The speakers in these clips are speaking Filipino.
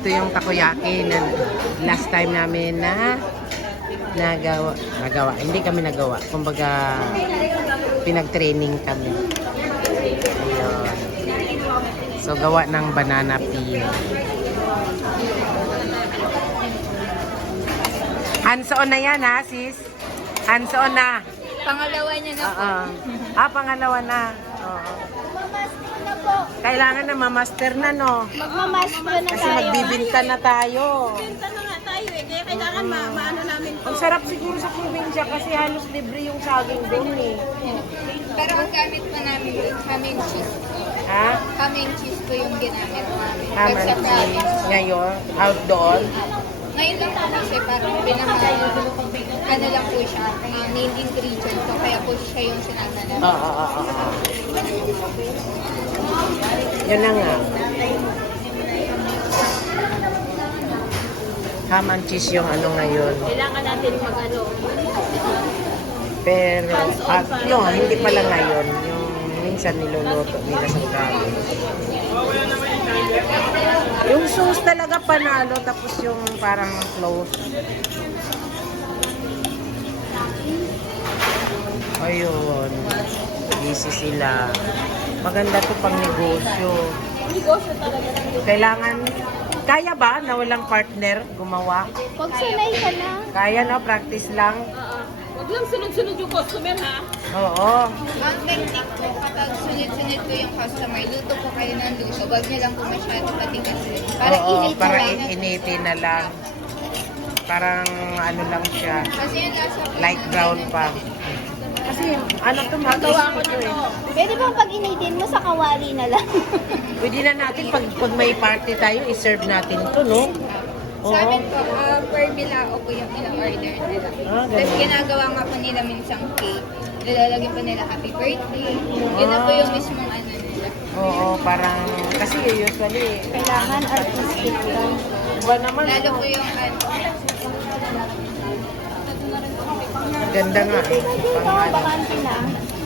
ito yung takoyaki na last time namin na nagawa. Hindi kami nagawa. Kumbaga, pinag-training kami. Ayun. So, gawa ng banana peel. Hands-on na yan, ha, sis? Hands-on na. Pangalawa niya na po. Pangalawa na. Oo. Mamaster na po. Kailangan na mamaster na, no? Magmamaster na Kasi tayo. magbibinta na tayo. Magbibinta na nga tayo eh. Kaya kailangan maano namin po. Ang sarap siguro sa probinsya kasi halos libre yung saging doon, eh. Pero ang gamit pa namin doon, haming cheese. Ha? Haming cheese po yung ginamit namin. Hammer Pag sa province. cheese. Ngayon, out doon. Ngayon lang po kasi parang ano lang po siya, named ingredient. So kaya po siya yung sinasala. Oo. Yun na nga. Ham and cheese yung ano ngayon. Kailangan natin mag-ano. Pero, yung hindi pala ngayon. Yung minsan niluluto nila sa province. Yung sauce talaga panalo, tapos yung parang close. Ayun. Busy sila. Maganda to pang negosyo. Negosyo talaga. Kailangan, kaya ba na walang partner gumawa? Pag sanay ka na. Kaya no, practice lang. Huwag lang sunod-sunod yung customer ha. Oo. Ang technique po, kapag sunod-sunod po yung customer, luto po kayo ng luto. Huwag niyo lang po masyado patigasin. Para Oo, init para na lang. initin na lang. Parang ano lang siya. Kasi yung lasa po Light ng brown ganun pa. po. Kasi ano to, Magawa ko mataste na to to. eh. Pwede bang pag initin mo sa kawali na lang? Pwede na natin pag may party tayo, i-serve natin to, no? Oo. Sa amin po, per bilao po yung ina-order nila. Ganun. Tapos ginagawa nga po nila minsang cake. Nilalagyan pa nila happy birthday. Yun na po yung mismong ano nila. Oo, parang, kasi usually, Kailangan artistic lang. iba naman, Lalo no? po yung ano. Ganda nga eh. Dito, Pang, ano. bakante na.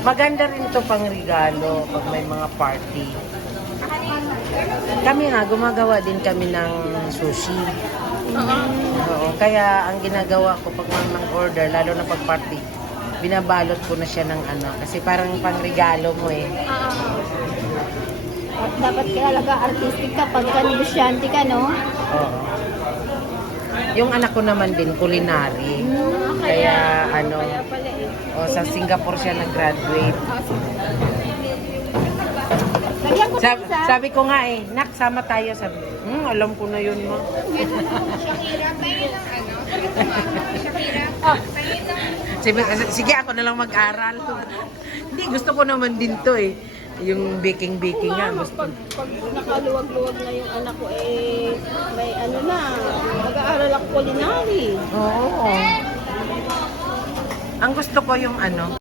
Maganda rin to pang regalo pag may mga party. Kami nga, gumagawa din kami ng sushi. Oo, kaya ang ginagawa ko pag may mga order, lalo na pag party, binabalot ko na siya ng ano, kasi parang pang regalo mo eh. At dapat talaga artistic ka pagka negosyante ka, no? Oo. Yung anak ko naman din, culinary. Kaya ano, Pala eh. sa Singapore siya nag-graduate. Lagyan ko isa. Sabi ko nga eh, nak, sama tayo. Sabi, alam ko na yun, ma. Shakira, tayo ng ano? Shakira, tayo ng... Sige, ako na lang mag-aral. Hindi, gusto ko naman din to eh. Yung baking nga. Gusto. Pag nakaluwag-luwag na yung anak ko, eh, may ano na, mag-aaral ako culinary. Oo. Ang gusto ko yung ano,